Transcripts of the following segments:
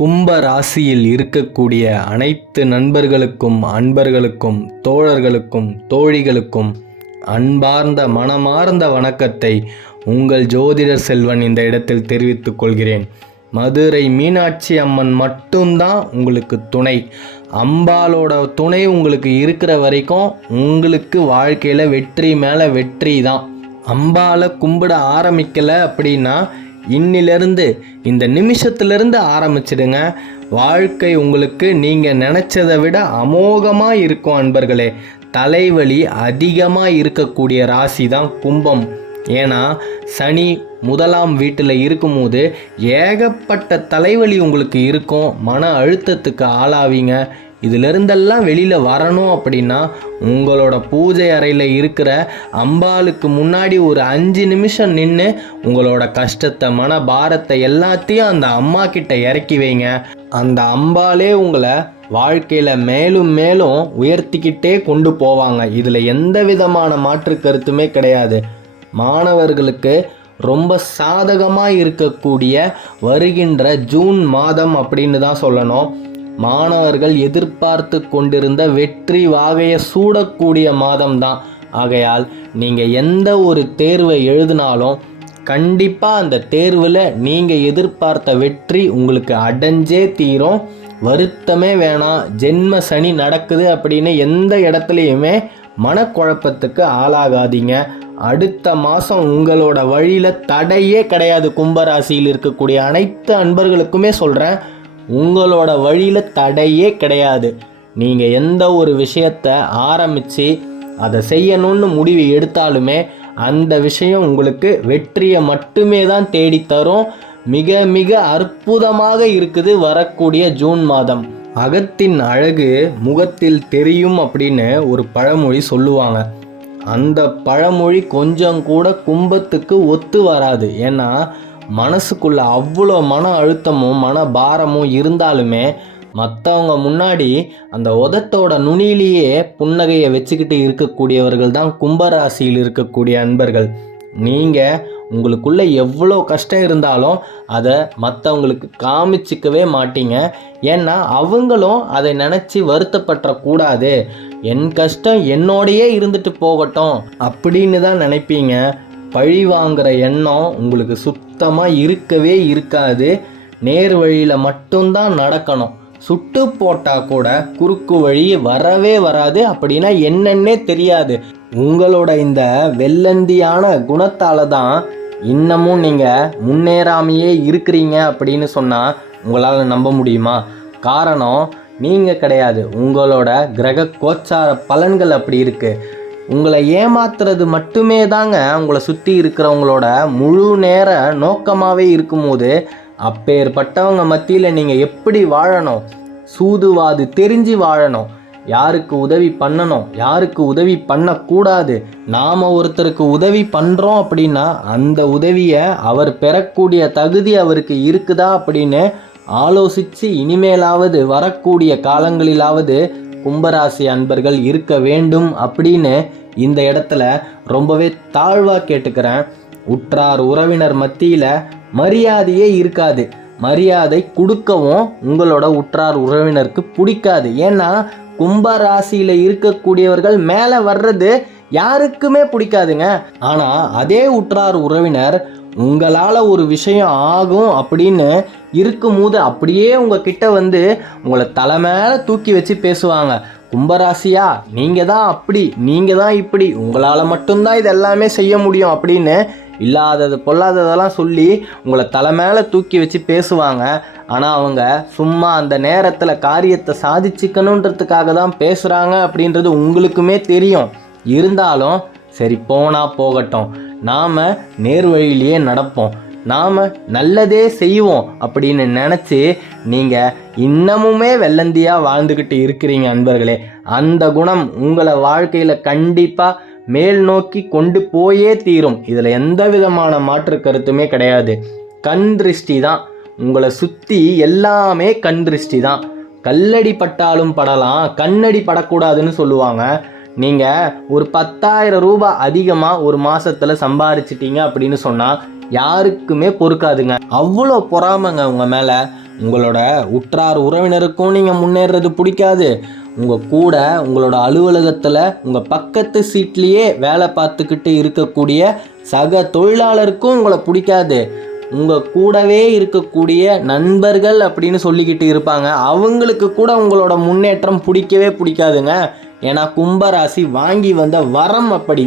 கும்ப ராசியில் இருக்கக்கூடிய அனைத்து நண்பர்களுக்கும், அன்பர்களுக்கும், தோழர்களுக்கும், தோழிகளுக்கும் அன்பார்ந்த மனமார்ந்த வணக்கத்தை உங்கள் ஜோதிடர் செல்வன் இந்த இடத்தில் தெரிவித்துக் கொள்கிறேன். மதுரை மீனாட்சி அம்மன் மட்டும்தான் உங்களுக்கு துணை. அம்பாலோட துணை உங்களுக்கு இருக்கிற வரைக்கும் உங்களுக்கு வாழ்க்கையில் வெற்றி மேலே வெற்றி தான். அம்பாலை கும்பிட ஆரம்பிக்கலை அப்படின்னா இன்னிலிருந்து இந்த நிமிஷத்துலேருந்து ஆரம்பிச்சிடுங்க. வாழ்க்கை உங்களுக்கு நீங்கள் நினச்சதை விட அமோகமாக இருக்கும் அன்பர்களே. தலைவலி அதிகமாக இருக்கக்கூடிய ராசி தான் கும்பம். ஏன்னா சனி முதலாம் வீட்டில் இருக்கும்போது ஏகப்பட்ட தலைவலி உங்களுக்கு இருக்கும். மன அழுத்தத்துக்கு ஆளாவீங்க. இதிலிருந்தெல்லாம் வெளியில் வரணும் அப்படின்னா உங்களோட பூஜை அறையில் இருக்கிற அம்பாளுக்கு முன்னாடி ஒரு 5 நிமிஷம் நின்று உங்களோட கஷ்டத்தை, மன பாரத்தை எல்லாத்தையும் அந்த அம்மா கிட்ட இறக்கி வைங்க. அந்த அம்பாலே உங்களை வாழ்க்கையில் மேலும் மேலும் உயர்த்திக்கிட்டே கொண்டு போவாங்க. இதில் எந்த விதமான மாற்று கருத்துமே கிடையாது. மாணவர்களுக்கு ரொம்ப சாதகமாக இருக்கக்கூடிய வருகின்ற ஜூன் மாதம் அப்படின்னு தான் சொல்லணும். மாணவர்கள் எதிர்பார்த்து கொண்டிருந்த வெற்றி வாகையை சூடக்கூடிய மாதம்தான். ஆகையால் நீங்கள் எந்த ஒரு தேர்வை எழுதினாலும் கண்டிப்பாக அந்த தேர்வில் நீங்கள் எதிர்பார்த்த வெற்றி உங்களுக்கு அடைஞ்சே தீரும். வருத்தமே வேணாம். ஜென்ம சனி நடக்குது அப்படின்னு எந்த இடத்துலையுமே மனக்குழப்பத்துக்கு ஆளாகாதீங்க. அடுத்த மாதம் உங்களோட வழியில் தடையே கிடையாது. கும்பராசியில் இருக்கக்கூடிய அனைத்து அன்பர்களுக்குமே சொல்கிறேன், உங்களோட வழியில் தடையே கிடையாது. நீங்கள் எந்த ஒரு விஷயத்தை ஆரம்பித்து அதை செய்யணும்னு முடிவு எடுத்தாலுமே அந்த விஷயம் உங்களுக்கு வெற்றியை மட்டுமே தான் தேடித்தரும். மிக மிக அற்புதமாக இருக்குது வரக்கூடிய ஜூன் மாதம். அகத்தின் அழகு முகத்தில் தெரியும் அப்படின்னு ஒரு பழமொழி சொல்லுவாங்க. அந்த பழமொழி கொஞ்சம் கூட கும்பத்துக்கு ஒத்து வராது. ஏன்னா மனசுக்குள்ள அவ்வளோ மன அழுத்தமும் மன பாரமும் இருந்தாலுமே மற்றவங்க முன்னாடி அந்த உதட்டோட நுனியிலேயே புன்னகையை வச்சுக்கிட்டு இருக்கக்கூடியவர்கள் தான் கும்பராசியில் இருக்கக்கூடிய அன்பர்கள். நீங்கள் உங்களுக்குள்ளே எவ்வளோ கஷ்டம் இருந்தாலும் அதை மற்றவங்களுக்கு காமிச்சிக்கவே மாட்டீங்க. ஏன்னா அவங்களும் அதை நினச்சி வருத்தப்படக்கூடாது, என் கஷ்டம் என்னோடையே இருந்துட்டு போகட்டும் அப்படின்னு தான் நினைப்பீங்க. பழி வாங்குகிற எண்ணம் உங்களுக்கு சுத்தமாக இருக்கவே இருக்காது. நேர் வழியில் மட்டும்தான் நடக்கணும். சுட்டு போட்டால் கூட குறுக்கு வழி வரவே வராது. அப்படின்னா என்னன்னே தெரியாது. உங்களோட இந்த வெள்ளந்தியான குணத்தால் தான் இன்னமும் நீங்கள் முன்னேறாமையே இருக்கிறீங்க அப்படின்னு சொன்னால் உங்களால் நம்ப முடியுமா? காரணம் நீங்கள் கிடையாது, உங்களோட கிரக கோச்சார பலன்கள் அப்படி இருக்குது. உங்களை ஏமாத்துறது மட்டுமே தாங்க உங்களை சுற்றி இருக்கிறவங்களோட முழு நேர நோக்கமாகவே இருக்கும்போது அப்பேற்பட்டவங்க மத்தியில் நீங்கள் எப்படி வாழணும்? சூதுவாது தெரிஞ்சு வாழணும். யாருக்கு உதவி பண்ணணும், யாருக்கு உதவி பண்ணக்கூடாது. நாம் ஒருத்தருக்கு உதவி பண்ணுறோம் அப்படின்னா அந்த உதவியை அவர் பெறக்கூடிய தகுதி அவருக்கு இருக்குதா அப்படின்னு ஆலோசித்து இனிமேலாவது வரக்கூடிய காலங்களிலாவது கும்பராசி அன்பர்கள் இருக்க வேண்டும் அப்படின்னு இந்த இடத்துல ரொம்பவே தாழ்வாக கேட்டுக்கிறேன். உற்றார் உறவினர் மத்தியில் மரியாதையே இருக்காது. மரியாதை கொடுக்கவும் உங்களோட உற்றார் உறவினருக்கு பிடிக்காது. ஏன்னா கும்பராசியில் இருக்கக்கூடியவர்கள் மேலே வர்றது யாருக்குமே பிடிக்காதுங்க. ஆனால் அதே உற்றார் உறவினர் உங்களால் ஒரு விஷயம் ஆகும் அப்படின்னு இருக்கும்போது அப்படியே உங்ககிட்ட வந்து உங்களை தலை மேலே தூக்கி வச்சு பேசுவாங்க. கும்பராசியா, நீங்கள் தான் அப்படி, நீங்கள் தான் இப்படி, உங்களால் மட்டும்தான் இது எல்லாமே செய்ய முடியும் அப்படின்னு இல்லாதது பொல்லாததெல்லாம் சொல்லி உங்களை தலை மேலே தூக்கி வச்சு பேசுவாங்க. ஆனால் அவங்க சும்மா அந்த நேரத்தில் காரியத்தை சாதிச்சுக்கணுன்றதுக்காக தான் பேசுகிறாங்க அப்படின்றது உங்களுக்குமே தெரியும். இருந்தாலும் சரி, போனால் போகட்டும், நாம் நேர் வழியிலேயே நடப்போம், நாம் நல்லதே செய்வோம் அப்படின்னு நினச்சி நீங்கள் இன்னமுமே வெள்ளந்தியாக வாழ்ந்துக்கிட்டு இருக்கிறீங்க அன்பர்களே. அந்த குணம் உங்களை வாழ்க்கையில் கண்டிப்பாக மேல் நோக்கி கொண்டு போயே தீரும். இதில் எந்த விதமான மாற்று கருத்துமே கிடையாது. கண் திருஷ்டி தான் உங்களை சுற்றி, எல்லாமே கண் திருஷ்டி தான். கல்லடி பட்டாலும் படலாம், கண்ணடி படக்கூடாதுன்னு சொல்லுவாங்க. நீங்கள் ஒரு 10,000 ரூபாய் அதிகமாக ஒரு மாதத்தில் சம்பாரிச்சிட்டிங்க அப்படின்னு சொன்னால் யாருக்குமே பொறுக்காதுங்க. அவ்வளோ பொறாமைங்க உங்கள் மேலே. உங்களோட உற்றார் உறவினருக்கும் நீங்கள் முன்னேறது பிடிக்காது. உங்கள் கூட உங்களோட அலுவலகத்தில் உங்கள் பக்கத்து சீட்லேயே வேலை பார்த்துக்கிட்டு இருக்கக்கூடிய சக தொழிலாளருக்கும் உங்களை பிடிக்காது. உங்கள் கூடவே இருக்கக்கூடிய நண்பர்கள் அப்படின்னு சொல்லிக்கிட்டு இருப்பாங்க, அவங்களுக்கு கூட உங்களோட முன்னேற்றம் பிடிக்கவே பிடிக்காதுங்க. ஏன்னா கும்பராசி வாங்கி வந்த வரம் அப்படி.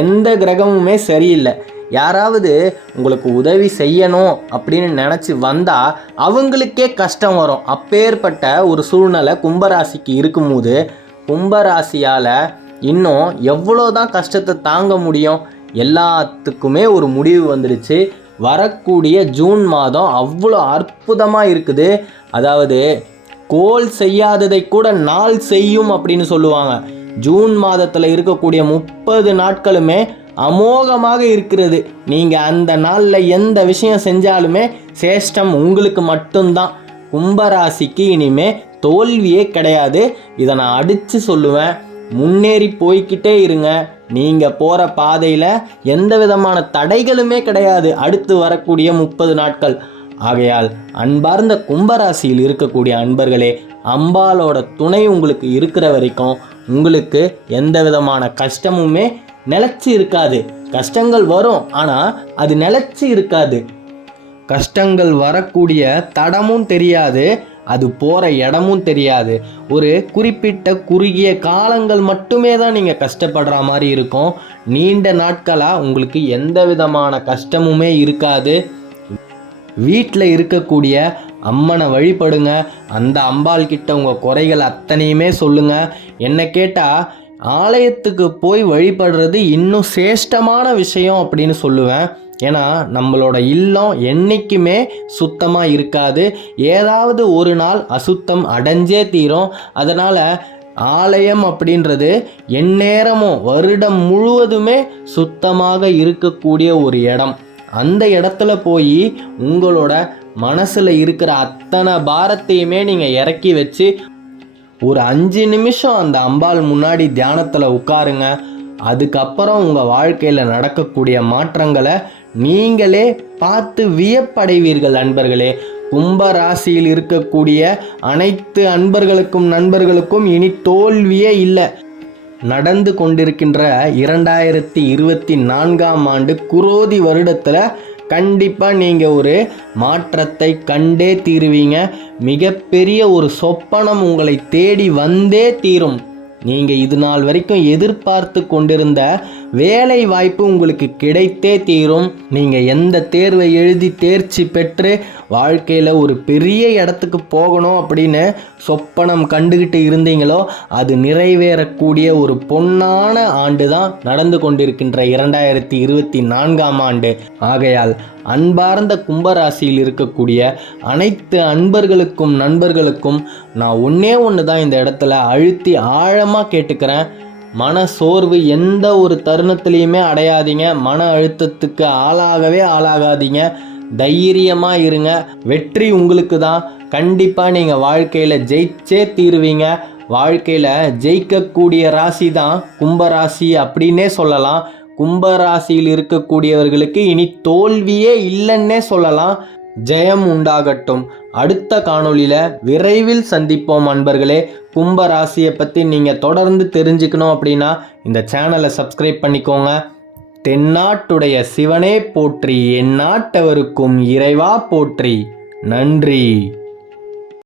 எந்த கிரகமுமே சரியில்லை. யாராவது உங்களுக்கு உதவி செய்யணும் அப்படின்னு நினச்சி வந்தால் அவங்களுக்கே கஷ்டம் வரும். அப்பேற்பட்ட ஒரு சூழ்நிலை கும்பராசிக்கு இருக்கும்போது கும்பராசியால் இன்னும் எவ்வளோதான் கஷ்டத்தை தாங்க முடியும்? எல்லாத்துக்குமே ஒரு முடிவு வந்துடுச்சு. வரக்கூடிய ஜூன் மாதம் அவ்வளோ அற்புதமாக இருக்குது. அதாவது கோல் செய்யாததை கூட நாள் செய்யும் அப்படின்னு சொல்லுவாங்க. ஜூன் மாதத்தில் இருக்கக்கூடிய 30 நாட்களுமே அமோகமாக இருக்கிறது. நீங்கள் அந்த நாளில் எந்த விஷயம் செஞ்சாலுமே சேஷ்டம் உங்களுக்கு மட்டும்தான். கும்பராசிக்கு இனிமே தோல்வியே கிடையாது. இதை நான் அடித்து சொல்லுவேன். முன்னேறி போய்கிட்டே இருங்க. நீங்கள் போகிற பாதையில் எந்த விதமான தடைகளுமே கிடையாது அடுத்து வரக்கூடிய 30 நாட்கள். ஆகையால் அன்பார்ந்த கும்பராசியில் இருக்கக்கூடிய அன்பர்களே, அம்பாலோட துணை உங்களுக்கு இருக்கிற வரைக்கும் உங்களுக்கு எந்த விதமான கஷ்டமுமே நிலச்சி இருக்காது. கஷ்டங்கள் வரும், ஆனால் அது நிலச்சி இருக்காது. கஷ்டங்கள் வரக்கூடிய தடமும் தெரியாது, அது போகிற இடமும் தெரியாது. ஒரு குறிப்பிட்ட குறுகிய காலங்கள் மட்டுமே தான் நீங்கள் கஷ்டப்படுற மாதிரி இருக்கும். நீண்ட நாட்களாக உங்களுக்கு எந்த விதமான கஷ்டமுமே இருக்காது. வீட்டில் இருக்கக்கூடிய அம்மனை வழிபடுங்க. அந்த அம்பாள் கிட்ட உங்கள் குறைகள் அத்தனையுமே சொல்லுங்கள். என்னை கேட்டால் ஆலயத்துக்கு போய் வழிபடுறது இன்னும் சிரேஷ்டமான விஷயம் அப்படின்னு சொல்லுவேன். ஏன்னா நம்மளோட இல்லம் என்றைக்குமே சுத்தமாக இருக்காது. ஏதாவது ஒரு நாள் அசுத்தம் அடைஞ்சே தீரும். அதனால் ஆலயம் அப்படின்றது எந்நேரமும் வருடம் முழுவதுமே சுத்தமாக இருக்கக்கூடிய ஒரு இடம். அந்த இடத்துல போய் உங்களோட மனசில் இருக்கிற அத்தனை பாரத்தையுமே நீங்கள் இறக்கி வச்சு ஒரு 5 நிமிஷம் அந்த அம்பாள் முன்னாடி தியானத்தில் உட்காருங்க. அதுக்கப்புறம் உங்கள் வாழ்க்கையில் நடக்கக்கூடிய மாற்றங்களை நீங்களே பார்த்து வியப்படைவீர்கள். அன்பர்களே, கும்பராசியில் இருக்கக்கூடிய அனைத்து அன்பர்களுக்கும் நண்பர்களுக்கும் இனி தோல்வியே இல்லை. நடந்து கொண்டிருக்கின்ற 2024ஆம் ஆண்டு குரோதி வருடத்தில் கண்டிப்பாக நீங்கள் ஒரு மாற்றத்தை கண்டே தீருவீங்க. மிகப்பெரிய ஒரு சொப்பனம் உங்களை தேடி வந்தே தீரும். நீங்கள் இது நாள் வரைக்கும் எதிர்பார்த்து கொண்டிருந்த வேலை வாய்ப்பு உங்களுக்கு கிடைத்தே தீரும். நீங்கள் எந்த தேர்வை எழுதி தேர்ச்சி பெற்று வாழ்க்கையில் ஒரு பெரிய இடத்துக்கு போகணும் அப்படின்னு சொப்பனம் கண்டுகிட்டு இருந்தீங்களோ அது நிறைவேறக்கூடிய ஒரு பொன்னான ஆண்டு தான் நடந்து கொண்டிருக்கின்ற 2024ஆம் ஆண்டு. ஆகையால் அன்பார்ந்த கும்பராசியில் இருக்கக்கூடிய அனைத்து அன்பர்களுக்கும் நண்பர்களுக்கும் நான் ஒன்று தான் இந்த இடத்துல அழுத்தி ஆழமாக கேட்டுக்கிறேன். மன சோர்வு எந்த ஒரு தருணத்துலேயுமே அடையாதீங்க. மன அழுத்தத்துக்கு ஆளாகாதீங்க. தைரியமாக இருங்க. வெற்றி உங்களுக்கு தான். கண்டிப்பாக நீங்கள் வாழ்க்கையில் ஜெயிச்சே தீருவீங்க. வாழ்க்கையில் ஜெயிக்கக்கூடிய ராசி தான் கும்பராசி அப்படின்னே சொல்லலாம். கும்பராசியில் இருக்கக்கூடியவர்களுக்கு இனி தோல்வியே இல்லைன்னே சொல்லலாம். ஜெயம் உண்டாகட்டும். அடுத்த காணொளியில் விரைவில் சந்திப்போம் அன்பர்களே. கும்பராசியை பற்றி நீங்கள் தொடர்ந்து தெரிஞ்சுக்கணும் அப்படின்னா இந்த சேனலை சப்ஸ்கிரைப் பண்ணிக்கோங்க. தென்னாட்டுடைய சிவனே போற்றி, எந்நாட்டவருக்கும் இறைவா போற்றி. நன்றி.